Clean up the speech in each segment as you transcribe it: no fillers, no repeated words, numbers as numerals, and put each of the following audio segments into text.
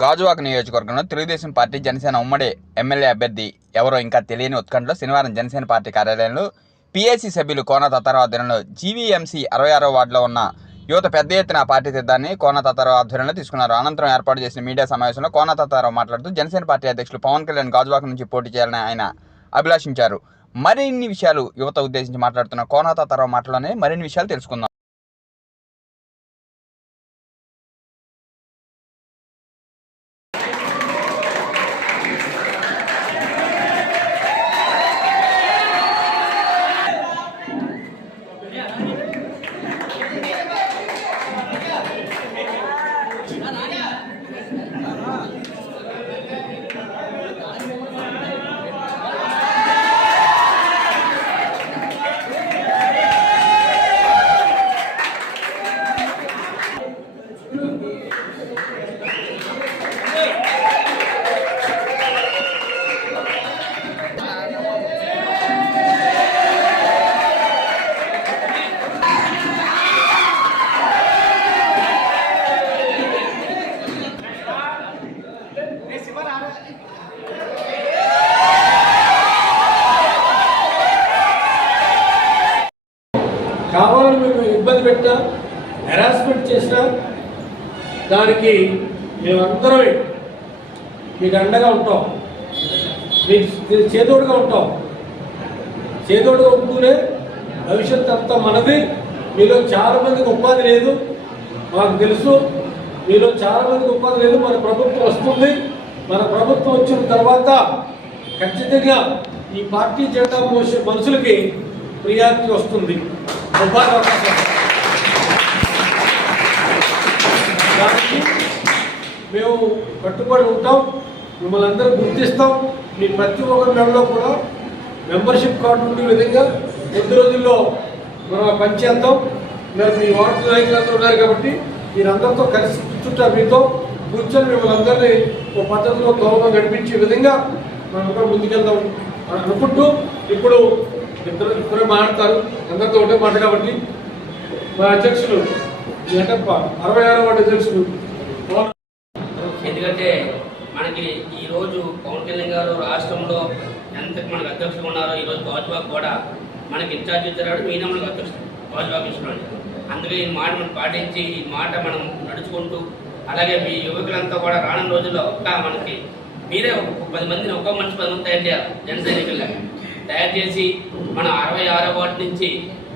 గాజువాక నియోజకవర్గంలో తెలుగుదేశం పార్టీ జనసేన ఉమ్మడి ఎమ్మెల్యే అభ్యర్థి ఎవరో ఇంకా తెలియని ఉత్కంఠలో శనివారం జనసేన పార్టీ కార్యాలయంలో పీఏసీ సభ్యులు కోన తాతారావు ఆధ్వర్యంలో జీవీఎంసీ 66వ వార్డులో ఉన్న యువత పెద్ద ఎత్తున పార్టీ తీర్థాన్ని కోన తాతారావు ఆధ్వర్యంలో తీసుకున్నారు. అనంతరం ఏర్పాటు చేసిన మీడియా సమావేశంలో కోన తాతారావు మాట్లాడుతూ జనసేన పార్టీ అధ్యక్షులు పవన్ కళ్యాణ్ గాజువాక నుంచి పోటీ చేయాలని ఆయన అభిలాషించారు. మరిన్ని విషయాలు యువత ఉద్దేశించి మాట్లాడుతున్న కోన తాతారావు మాటలోనే మరిన్ని విషయాలు తెలుసుకుందాం. కావాలని మేము ఇబ్బంది పెట్టినా హెరాస్మెంట్ చేసినా దానికి మేమందరం మీకు అండగా ఉంటాం, మీకు చేదోడుగా ఉంటాం. చేదోడుగా ఉంటూనే భవిష్యత్తు అంతా మనది. మీలో చాలామందికి ఉపాధి లేదు, మాకు తెలుసు. మీలో చాలామందికి ఉపాధి లేదు. మన ప్రభుత్వం వస్తుంది. మన ప్రభుత్వం వచ్చిన తర్వాత ఖచ్చితంగా ఈ పార్టీ జెండా మోసే మనుషులకి ప్రియారిటీ వస్తుంది. దానికి మేము కట్టుబడి ఉంటాం. మిమ్మల్ని అందరూ గుర్తిస్తాం. మీ ప్రతి ఒక్క నెలలో కూడా మెంబర్షిప్ కార్డు ఉండే విధంగా కొద్ది రోజుల్లో మనం పనిచేద్దాం. మీరు మీ వార్డు నాయకులందరూ ఉన్నారు కాబట్టి మీరందరితో కలిసి కూర్చుంటారు. మీతో కూర్చొని మిమ్మల్ని అందరినీ ఒక పద్ధతిలో గౌరవం నడిపించే విధంగా మనం కూడా ముందుకెళ్దాం అనుకుంటూ ఇప్పుడు ఇద్దరే మాట్లాడతారు. అందరితో ఒకటే మాట కాబట్టి మా అధ్యక్షులు ఏంటప్ప 66వ వార్డు అధ్యక్షులు. ఎందుకంటే మనకి ఈరోజు పవన్ కళ్యాణ్ గారు రాష్ట్రంలో ఎంత మనకు అధ్యక్షులు ఉన్నారో ఈరోజు గాజువాక కూడా మనకి ఇన్ఛార్జ్ ఇచ్చారు. మీనే మనకు అధ్యక్షుడు గాజువాక ఇస్తున్నాడు. అందుకే ఈ మాట మనం పాటించి ఈ మాట మనం నడుచుకుంటూ అలాగే మీ యువకులంతా కూడా రానున్న రోజుల్లో ఒక్క మనకి మీరే ఒక 10 మందిని ఒక్క మనిషి 10 మంది తయారు చేయాలి. జన సైనికులుగా తయారు చేసి మన 66వ వార్డు నుంచి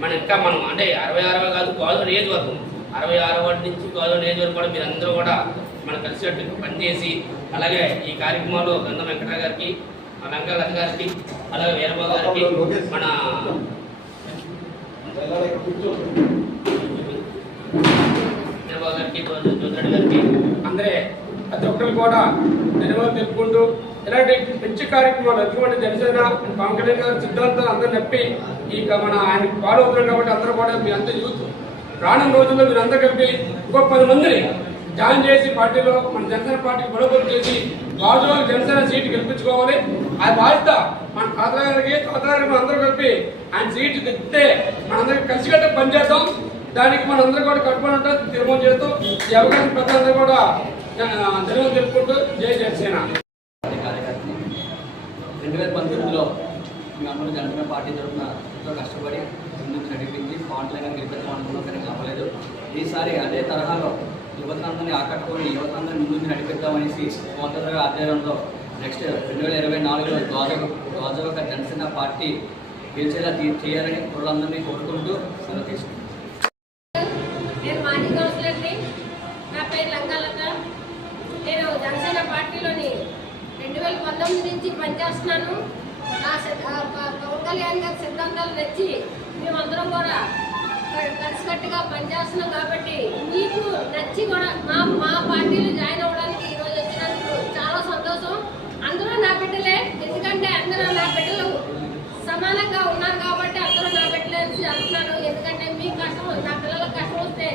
మన ఇంకా మనం అంటే 66వ కాదు గాజువాక నియోజకవర్గం 66వ వార్డు నుంచి గాజువాక నియోజకవర్గం కూడా మీరందరూ కూడా మనం కలిసినట్టు పనిచేసి అలాగే ఈ కార్యక్రమంలో గంధం వెంకటరావు గారికి లంకాలత గారికి అలాగే వీరబాబు గారికి మన వీరబాబు గారికి జ్యోతిరెడ్డి గారికి అందరే ప్రతి ఒక్కరు కూడా ధన్యవాదాలు తెలుపుకుంటూ ఇలాంటి మంచి కార్యక్రమాలు ఎందుకంటే జనసేన పవన్ కళ్యాణ్ గారి సిద్ధాంతాలు అందరూ నప్పి ఈ మన ఆయన ఫాలో అవుతున్నారు కాబట్టి అందరూ కూడా మీ అంతా యూత్ రానున్న రోజుల్లో మీరు అందరూ కలిపి ఇంకో 10 మందిని జాయిన్ చేసి పార్టీలో మన జనసేన పార్టీకి బలోపేతం చేసి గాజువాక జనసేన సీటు గెలిపించుకోవాలి. అది బాధ్యత మన తాతగారికి అందరూ కలిపి ఆయన సీటు తెస్తే మనందరికీ కలిసికట్టు పనిచేస్తాం. దానికి మనందరూ కూడా కట్టుబడి ఉంటాం. తీర్మానం చేస్తూ ఈ అవకాశం ప్రజలందరూ కూడా ధన్యవాదాలు తెలుపుకుంటూ జై జనసేన. 2019లో మేమందరూ జనసేన పార్టీ తరఫున ఎంతో కష్టపడి ముందుకు నడిపించి పవన్ కళ్యాణ్ గెలిపించడం అనుకున్నాం, కానీ అవ్వలేదు. ఈసారి అదే తరహాలో యువతనందరినీ ఆకట్టుకొని యువతనందరినీ ముందుకు నడిపిద్దామనేసి పవన్ ఆధ్వర్యంలో నెక్స్ట్ 2024లో గాజువాక జనసేన పార్టీ గెలిచేలా చేయాలని ప్రజలందరినీ కోరుకుంటూ సెలవు తీసుకుంటాం. నేను జనసేన పార్టీలోని 2019 నుంచి పనిచేస్తున్నాను. పవన్ కళ్యాణ్ గారి సిద్ధాంతాలు నచ్చి మేమందరం కూడా కలిసికట్టుగా పనిచేస్తున్నాం. కాబట్టి మీకు నచ్చి కూడా మా పార్టీలో జాయిన్ అవ్వడానికి ఈరోజు వచ్చినందుకు చాలా సంతోషం. అందరూ నా బిడ్డలే, ఎందుకంటే అందరూ నా బిడ్డలు సమానంగా ఉన్నారు కాబట్టి అందరూ నా బిడ్డలే అంటున్నాను. ఎందుకంటే మీ కష్టం నా పిల్లలకు కష్టం వస్తే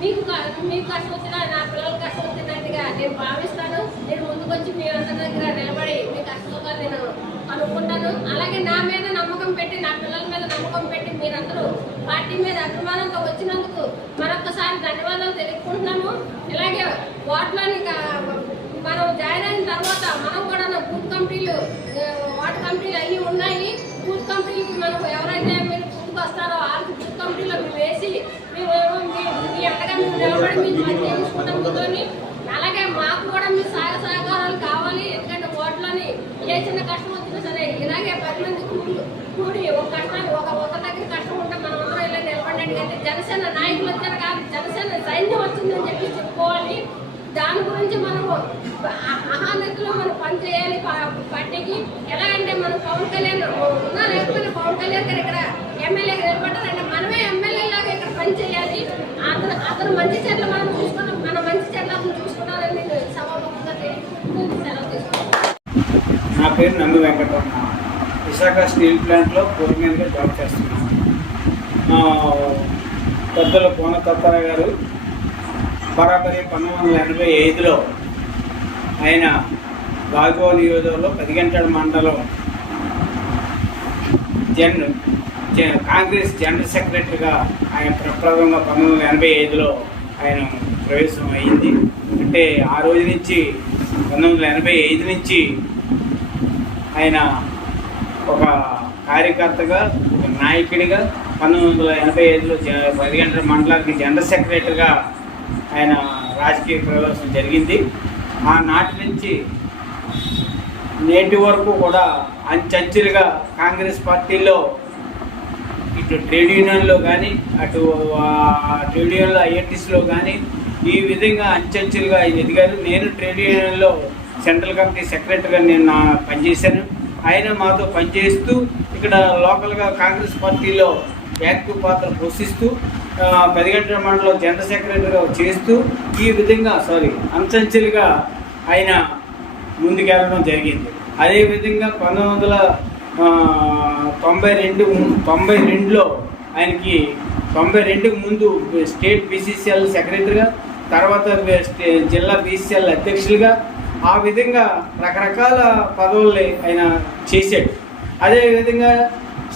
మీకు కష్టం వచ్చినా నా పిల్లలకు కష్టం వచ్చినట్టుగా నేను భావిస్తాను. నేను ముందుకొచ్చి మీ అందరి దగ్గర నిలబడి మీ కష్టంగా నేను అనుకుంటాను. అలాగే నా మీద నమ్మకం పెట్టి నా పిల్లల మీద నమ్మకం పెట్టి మీరందరూ పార్టీ మీద అభిమానంతో వచ్చినందుకు మరొకసారి ధన్యవాదాలు తెలుపుకుంటున్నాము. ఇలాగే వార్డులోని మనం జాయిన్ అయిన తర్వాత మనం కూడా బూత్ కమిటీలు వార్డు కమిటీలు అన్నీ ఉన్నాయి. బూత్ కమిటీలకి మనం ఎవరైతే మీరు బూత్కి వస్తారో వాళ్ళకి బూత్ కమిటీలో మేము వేసి మేము మీ అండగా మేము నిలబడి మేము పని చేయించుకుంటాం కూర్చొని. అలాగే మాకు కూడా మీ సహకారాలు కావాలి. ఎందుకంటే ఓట్లని ఏ చిన్న కష్టం వచ్చినా సరే ఇలాగే 10 మంది కూడి ఒక కష్టాన్ని ఒక దగ్గర కష్టం ఉంటే మనం అందరం ఇలా నిలబడినట్టు. అయితే జనసేన నాయకులు వచ్చారు కాదు, జనసేన సైన్యం వచ్చిందని చెప్పి చెప్పుకోవాలి. దాని గురించి మనము మహానతిలో మనం పని చేయాలి పార్టీకి. ఎలాగంటే మనం పవన్ కళ్యాణ్ ఉన్నా లేకపోతే పవన్ కళ్యాణ్ గారు ఇక్కడ ఎమ్మెల్యేగా నిలబడ్డారంటే మనమే ఎమ్మెల్యే లాగా ఇక్కడ పని చేయాలి. అతను మంచి చెట్లు మనం చూసుకున్నాం, మన మంచి చెట్లను చూసుకున్నారని నేను సభాముఖంగా సెలవు తీసుకున్నాను. నా పేరు నందు వెంకటరమణ. విశాఖ స్టీల్ ప్లాంట్లో ఫోర్మెన్గా జాబ్ చేస్తున్నాను. పెద్దలు కోన తాతారావు గారు బరాబరి 1985లో ఆయన గాజువా నియోజకవర్గంలో 10 గంటల మండలం కాంగ్రెస్ జనరల్ సెక్రటరీగా ఆయన ప్రప్రదంగా 1985లో ఆయన ప్రవేశం అయింది. అంటే ఆ రోజు నుంచి 1985 నుంచి ఆయన ఒక కార్యకర్తగా, ఒక నాయకుడిగా 1985లో 10 గంటల మండలానికి జనరల్ సెక్రటరీగా ఆయన రాజకీయ ప్రవేశం జరిగింది. ఆనాటి నుంచి నేటి వరకు కూడా అంచెంచెలుగా కాంగ్రెస్ పార్టీలో ఇటు ట్రేడ్ యూనియన్లో కానీ అటు ట్రేడ్ యూనియన్లో ఐఎన్టీసీలో కానీ ఈ విధంగా అంచెంచెలుగా ఆయన ఎదిగారు. నేను ట్రేడ్ యూనియన్లో సెంట్రల్ కమిటీ సెక్రటరీగా నేను పనిచేశాను. ఆయన మాతో పనిచేస్తూ ఇక్కడ లోకల్గా కాంగ్రెస్ పార్టీలో యాక్టివ్ పాత్ర పోషిస్తూ 10 గంటల మండలం జనరల్ సెక్రటరీగా చేస్తూ ఈ విధంగా అంచెంచెలుగా ఆయన ముందుకెళ్ళడం జరిగింది. అదేవిధంగా 1992లో ఆయనకి 92కు ముందు స్టేట్ బీసీసీఎల్ సెక్రటరీగా, తర్వాత జిల్లా బీసీసీఎల్ అధ్యక్షులుగా, ఆ విధంగా రకరకాల పదవుల్ని ఆయన చేశాడు. అదేవిధంగా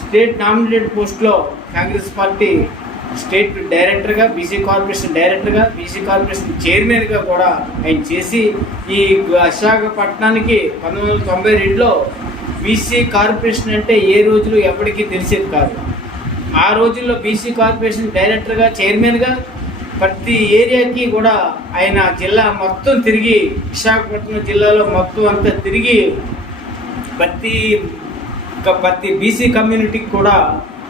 స్టేట్ నామినేటెడ్ పోస్ట్లో కాంగ్రెస్ పార్టీ స్టేట్ డైరెక్టర్గా, బీసీ కార్పొరేషన్ డైరెక్టర్గా, బీసీ కార్పొరేషన్ చైర్మన్గా కూడా ఆయన చేసి ఈ విశాఖపట్నానికి 1992లో బీసీ కార్పొరేషన్ అంటే ఏ రోజులు ఎప్పటికీ తెలిసేది కాదు. ఆ రోజుల్లో బీసీ కార్పొరేషన్ డైరెక్టర్గా, చైర్మన్గా ప్రతి ఏరియాకి కూడా ఆయన జిల్లా మొత్తం తిరిగి, విశాఖపట్నం జిల్లాలో మొత్తం అంతా తిరిగి ప్రతి బీసీ కమ్యూనిటీకి కూడా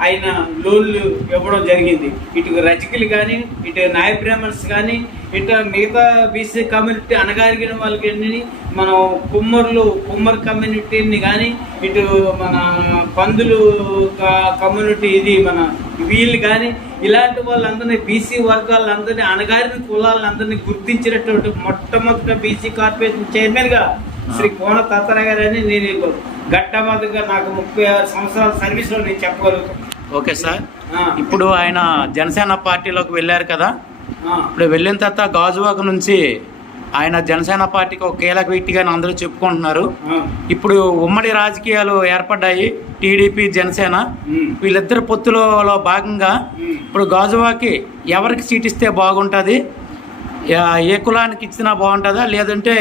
ఆయన లోన్లు ఇవ్వడం జరిగింది. ఇటు రజకులు కానీ, ఇటు నాయ బ్రాహ్మణ్స్ కానీ, ఇటు మిగతా బీసీ కమ్యూనిటీ అణగారిన వాళ్ళకి మనం కుమ్మర్ కమ్యూనిటీని కానీ, ఇటు మన పందులు కమ్యూనిటీ ఇది మన వీళ్ళు కానీ, ఇలాంటి వాళ్ళందరినీ బీసీ వర్గాలందరినీ అణగారిన కులాలందరినీ గుర్తించినటువంటి మొట్టమొదటి బీసీ కార్పొరేషన్ చైర్మన్గా శ్రీ కోన తాతారావు గారు అని నేను గట్టమదుగా నాకు 36 సంవత్సరాల సర్వీస్లో నేను చెప్పగలుగుతాను. ఓకే సార్, ఇప్పుడు ఆయన జనసేన పార్టీలోకి వెళ్ళారు కదా, ఇప్పుడు వెళ్ళిన తర్వాత గాజువాక నుంచి ఆయన జనసేన పార్టీకి ఒక కీలక వ్యక్తిగా అందరూ చెప్పుకుంటున్నారు. ఇప్పుడు ఉమ్మడి రాజకీయాలు ఏర్పడ్డాయి, టీడీపీ జనసేన వీళ్ళిద్దరు పొత్తులో భాగంగా ఇప్పుడు గాజువాకి ఎవరికి సీట్ ఇస్తే బాగుంటుంది, ఏ కులానికి ఇచ్చినా బాగుంటుందా, లేదంటే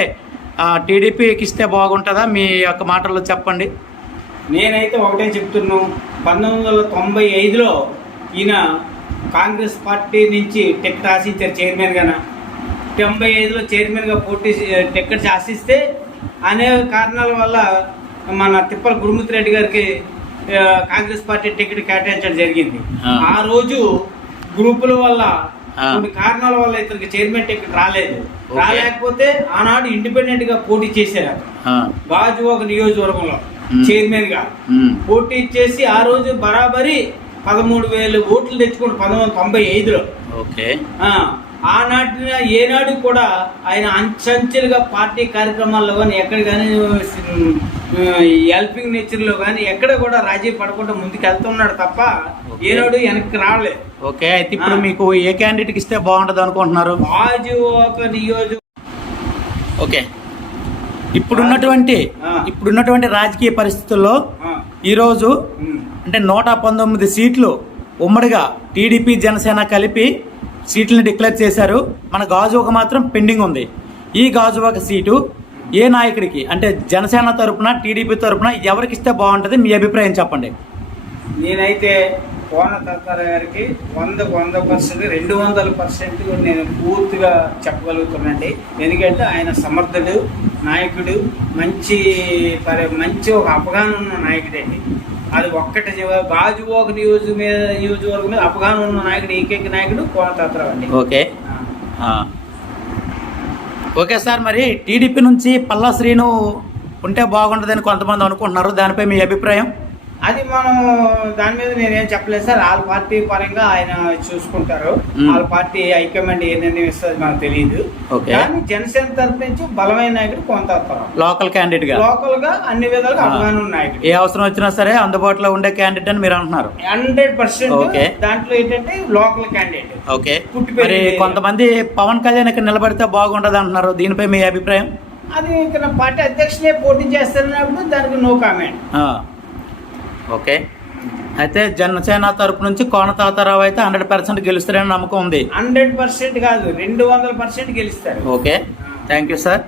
టీడీపీకి ఇస్తే బాగుంటుందా? మీ యొక్క మాటల్లో చెప్పండి. నేనైతే ఒకటే చెప్తున్నాను. 1995లో ఈయన కాంగ్రెస్ పార్టీ నుంచి టికెట్ ఆశించారు చైర్మన్గాన. 95లో చైర్మన్గా టికెట్స్ ఆశిస్తే అనేక కారణాల వల్ల మన తిప్పల గురుమూర్తి రెడ్డి గారికి కాంగ్రెస్ పార్టీ టికెట్ కేటాయించడం జరిగింది. ఆ రోజు గ్రూపుల వల్ల కొన్ని కారణాల వల్ల ఇతనికి చైర్మన్ టికెట్ రాలేకపోతే ఆనాడు ఇండిపెండెంట్ గా పోటీ చేశారు. గాజువాక నియోజకవర్గంలో చైర్మన్ గా పోటీ చేసి ఆ రోజు బరాబరి 13,000 ఓట్లు తెచ్చుకోండి 1995లో. ఆనాటి ఏనాడు కూడా ఆయన అంచెంచెలుగా పార్టీ కార్యక్రమాల్లో కానీ ఎక్కడ కానీ హెల్పింగ్ నేచర్లో కానీ ఎక్కడ కూడా రాజీ పడకుండా ముందుకు వెళ్తున్నాడు తప్ప ఏనాడు వెనక్కి రాలేదు. ఓకే, అయితే ఇప్పుడు మీకు ఏ క్యాండిడేట్కి ఇస్తే బాగుంటుంది అనుకుంటున్నారు? గాజువాక నియోజక ఓకే, ఇప్పుడున్నటువంటి రాజకీయ పరిస్థితుల్లో ఈరోజు అంటే 119 సీట్లు ఉమ్మడిగా టీడీపీ జనసేన కలిపి సీట్లను డిక్లేర్ చేశారు. మన గాజువాక మాత్రం పెండింగ్ ఉంది. ఈ గాజువాక సీటు ఏ నాయకుడికి అంటే జనసేన తరపున టీడీపీ తరపున ఎవరికి ఇస్తే బాగుంటుంది మీ అభిప్రాయం చెప్పండి. నేనైతే కోన తాతారావు గారికి 100% 200% నేను పూర్తిగా చెప్పగలుగుతున్నానండి. ఎందుకంటే ఆయన సమర్థుడు, నాయకుడు, మంచి ఒక అవగాహన ఉన్న నాయకుడండి. అది ఒక్కటి గాజువాక నియోజకవర్గం మీద అవగాహన ఉన్న నాయకుడు, ఏకైక నాయకుడు కోన తాతారావు అండి. ఓకే ఓకే సార్, మరి టీడీపీ నుంచి పల్లా శ్రీను ఉంటే బాగుంటుందని కొంతమంది అనుకుంటున్నారు, దానిపై మీ అభిప్రాయం? అది మనం దాని మీద నేనేం చెప్పలేదు సార్. వాళ్ళ పార్టీ పరంగా ఆయన చూసుకుంటారు. వాళ్ళ పార్టీ హైకమాండ్ ఏ నిర్ణయం ఇస్తుంది మనకు తెలియదు. కానీ జనసేన తరఫు నుంచి బలమైన నాయకుడు కొంత లోకల్ క్యాండిడేట్ గా, లోకల్ గా అన్ని విధాలుగా అవగాహన నాయకుడు, ఏ అవసరం వచ్చినా సరే అందుబాటులో ఉండే క్యాండిడేట్ అని మీరు అంటున్నారు. 100%. దాంట్లో ఏంటంటే లోకల్ క్యాండిడేట్. ఓకే, మరి కొంతమంది పవన్ కళ్యాణ్ ఇక్కడ నిలబడితే బాగుంటది అంటున్నారు, దీనిపై మీ అభిప్రాయం? అది ఇక్కడ పార్టీ అధ్యక్షులే పోటీ చేస్తున్నప్పుడు దానికి నో కామెంట్. ఓకే, అయితే జనసేన తరపు నుంచి కోన తాతారావు అయితే 100% గెలుస్తారని నమ్మకం ఉంది. 100% కాదు, 200% గెలుస్తారు. Okay, thank you sir.